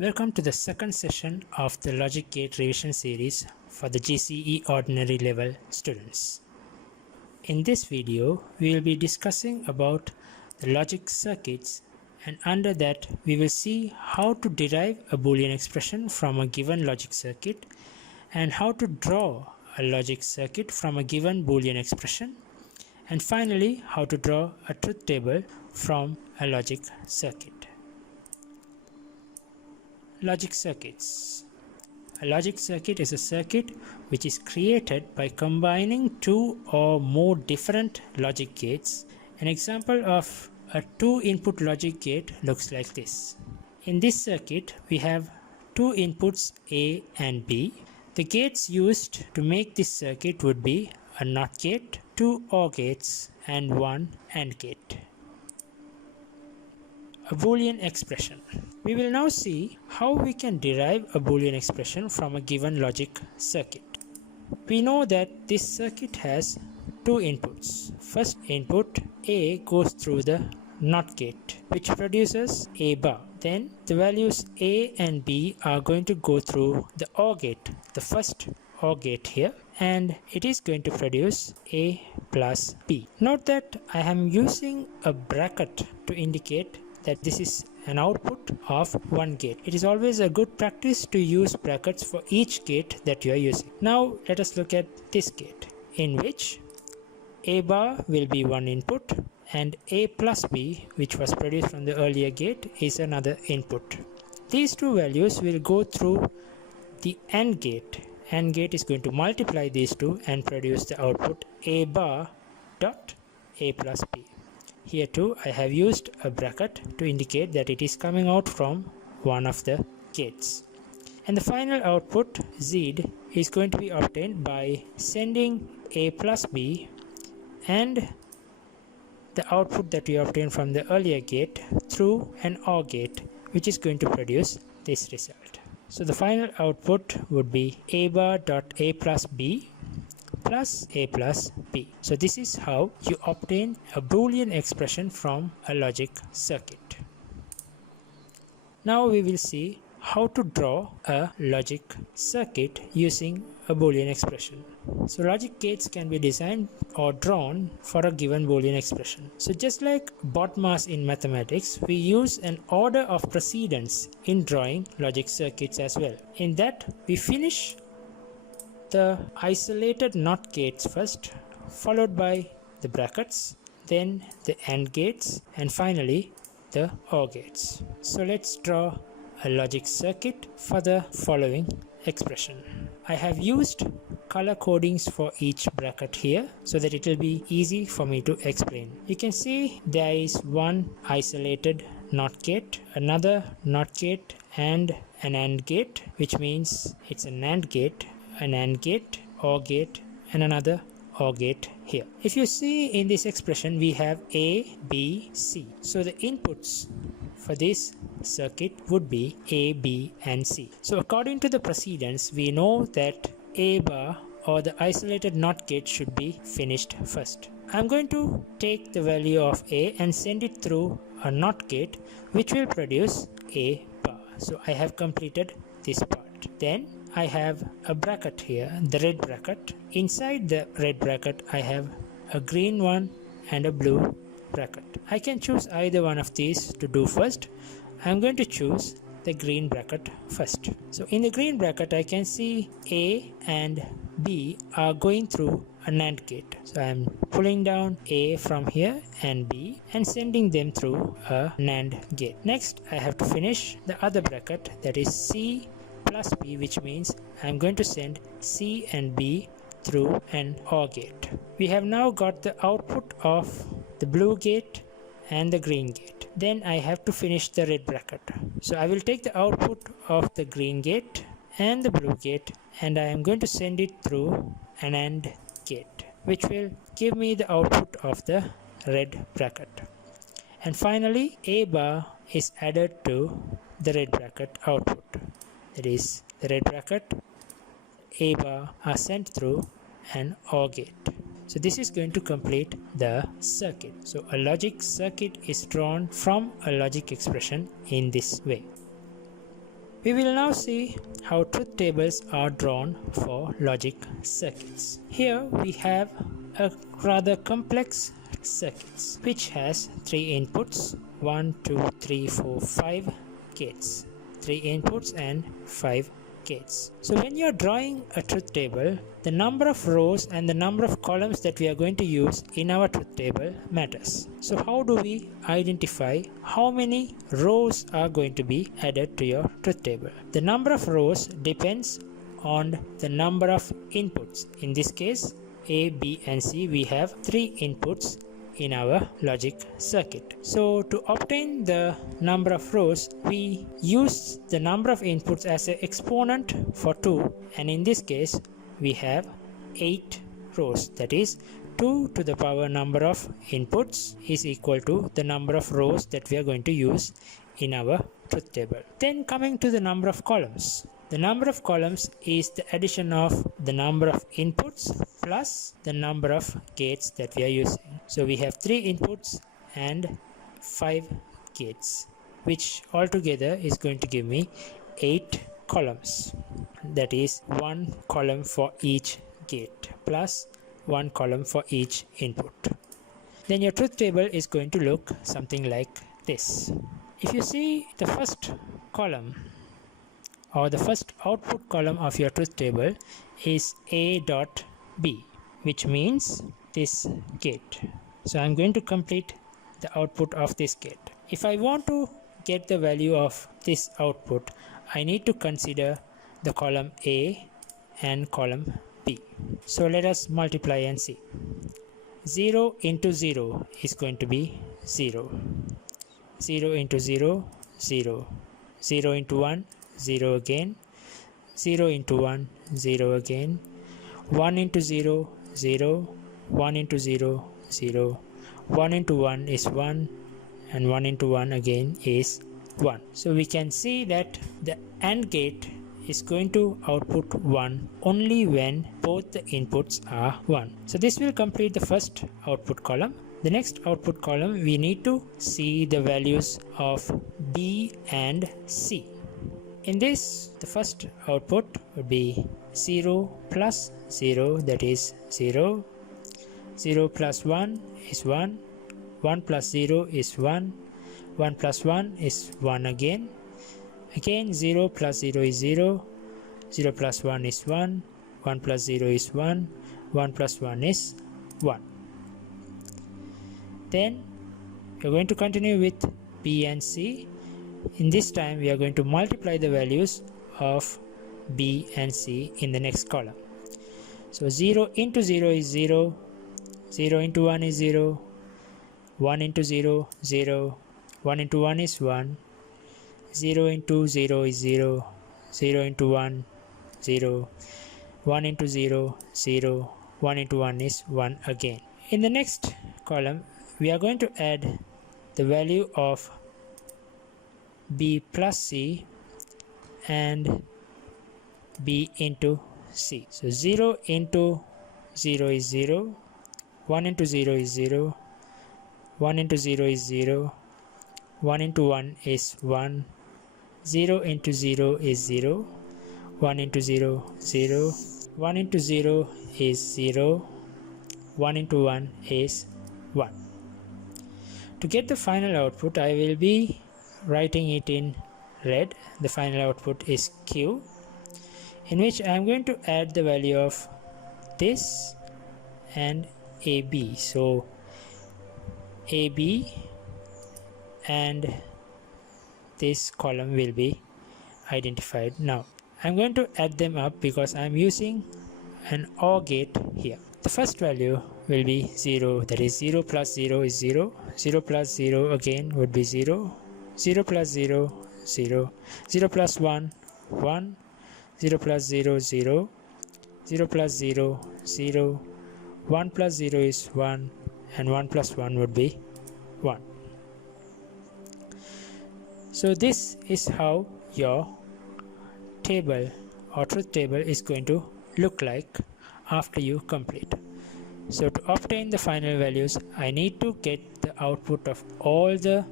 Welcome to the second session of the Logic Gate revision series for the GCE Ordinary Level students. In this video, we will be discussing about the logic circuits, and under that we will see how to derive a Boolean expression from a given logic circuit and how to draw a logic circuit from a given Boolean expression, and finally how to draw a truth table from a logic circuit. Logic circuits. A logic circuit is a circuit which is created by combining two or more different logic gates. An example of a two-input logic gate looks like this. In this circuit, we have two inputs A and B. The gates used to make this circuit would be a NOT gate, two OR gates, and one AND gate. A Boolean expression. We will now see how we can derive a Boolean expression from a given logic circuit. We know that this circuit has two inputs. First input A goes through the NOT gate, which produces A bar. Then the values A and B are going to go through the OR gate, the first OR gate here, and it is going to produce A plus B. Note that I am using a bracket to indicate that this is an output of one gate. It is always a good practice to use brackets for each gate that you are using. Now let us look at this gate, in which A bar will be one input and A plus B, which was produced from the earlier gate, is another input. These two values will go through the AND gate. AND gate is going to multiply these two and produce the output A bar dot A plus B. Here too I have used a bracket to indicate that it is coming out from one of the gates. And the final output Z is going to be obtained by sending A plus B and the output that we obtained from the earlier gate through an OR gate, which is going to produce this result. So the final output would be A bar dot A plus B plus A plus B. So this is how you obtain a Boolean expression from a logic circuit. Now we will see how to draw a logic circuit using a Boolean expression. So logic gates can be designed or drawn for a given Boolean expression. So just like BODMAS in mathematics, we use an order of precedence in drawing logic circuits as well. In that, we finish the isolated NOT gates first, followed by the brackets, then the AND gates, and finally the OR gates. So let's draw a logic circuit for the following expression. I have used color codings for each bracket here so that it will be easy for me to explain. You can see there is one isolated NOT gate, another NOT gate, and an AND gate, which means it's an AND gate, an AND gate, OR gate, and another OR gate here. If you see in this expression, we have A, B, C. So the inputs for this circuit would be A, B, and C. So according to the precedence, we know that A bar or the isolated NOT gate should be finished first. I'm going to take the value of A and send it through a NOT gate, which will produce A bar. So I have completed this part. Then I have a bracket here, the red bracket. Inside the red bracket, I have a green one and a blue bracket. I can choose either one of these to do first. I'm going to choose the green bracket first. So in the green bracket, I can see A and B are going through a NAND gate. So I'm pulling down A from here and B and sending them through a NAND gate. Next, I have to finish the other bracket, that is C plus B, which means I'm going to send C and B through an OR gate. We have now got the output of the blue gate and the green gate. Then I have to finish the red bracket. So I will take the output of the green gate and the blue gate and I am going to send it through an AND gate, which will give me the output of the red bracket. And finally, A bar is added to the red bracket output. That is, the red bracket, A bar are sent through an OR gate. So this is going to complete the circuit. So a logic circuit is drawn from a logic expression in this way. We will now see how truth tables are drawn for logic circuits. Here we have a rather complex circuit which has 3 inputs, 1, 2, 3, 4, 5 gates. 3 inputs and 5 gates. So when you are drawing a truth table, the number of rows and the number of columns that we are going to use in our truth table matters. So how do we identify how many rows are going to be added to your truth table? The number of rows depends on the number of inputs. In this case, A, B and C, we have 3 inputs in our logic circuit. So to obtain the number of rows, we use the number of inputs as an exponent for 2, and in this case we have 8 rows. That is, 2 to the power number of inputs is equal to the number of rows that we are going to use in our truth table. Then coming to the number of columns. The number of columns is the addition of the number of inputs plus the number of gates that we are using. So we have 3 inputs and 5 gates, which altogether is going to give me 8 columns. That is 1 column for each gate plus 1 column for each input. Then your truth table is going to look something like this. If you see the first column or the first output column of your truth table is A dot B, which means this gate. So I'm going to complete the output of this gate. If I want to get the value of this output, I need to consider the column A and column B. So let us multiply and see. 0 into 0 is going to be 0. 0 into 0, 0. 0 into 1, 0 again. 0 into 1, 0 again. 1 into 0, 0. 1 into 0, 0. 1 into 1 is 1, and 1 into 1 again is 1. So we can see that the AND gate is going to output 1 only when both the inputs are 1. So this will complete the first output column. The next output column, we need to see the values of B and C. In this, the first output would be 0 plus 0, that is 0. 0 plus 1 is 1. 1 plus 0 is 1. 1 plus 1 is 1 again. Again 0 plus 0 is 0. 0 plus 1 is 1. 1 plus 0 is 1. 1 plus 1 is 1. Then we are going to continue with B and C. In this time we are going to multiply the values of B and C in the next column. So 0 into 0 is 0. 0 into 1 is 0. 1 into 0, 0. 1 into 1 is 1. 0 into 0 is 0. 0 into 1, 0. 1 into 0, 0. 1 into 1 is 1 again. In the next column, we are going to add the value of B plus C and B into C. So 0 into 0 is 0. 1 into 0 is 0. 1 into 0 is 0. 1 into 1 is 1. 0 into 0 is 0. 1 into 0, 0. 1 into 0 is 0. 1 into 1 is 1. To get the final output, I will be writing it in red. The final output is Q, in which I am going to add the value of this and AB. So AB and this column will be identified. Now I'm going to add them up because I'm using an OR gate here. The first value will be 0, that is 0 plus 0 is 0. 0 plus 0 again would be 0. 0 plus 0, 0. 0 plus 1, 1. 0 plus 0, 0. 0 plus 0, 0. 1 plus 0 is 1, and 1 plus 1 would be 1. So this is how your table or truth table is going to look like after you complete. So to obtain the final values, I need to get the output of all the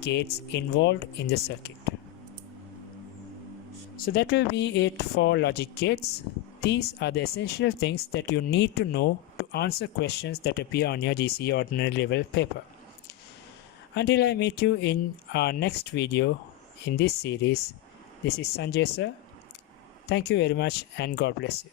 gates involved in the circuit. So that will be it for logic gates. These are the essential things that you need to know to answer questions that appear on your GCE ordinary level paper. Until I meet you in our next video in this series, this is Sanjay sir. Thank you very much and God bless you.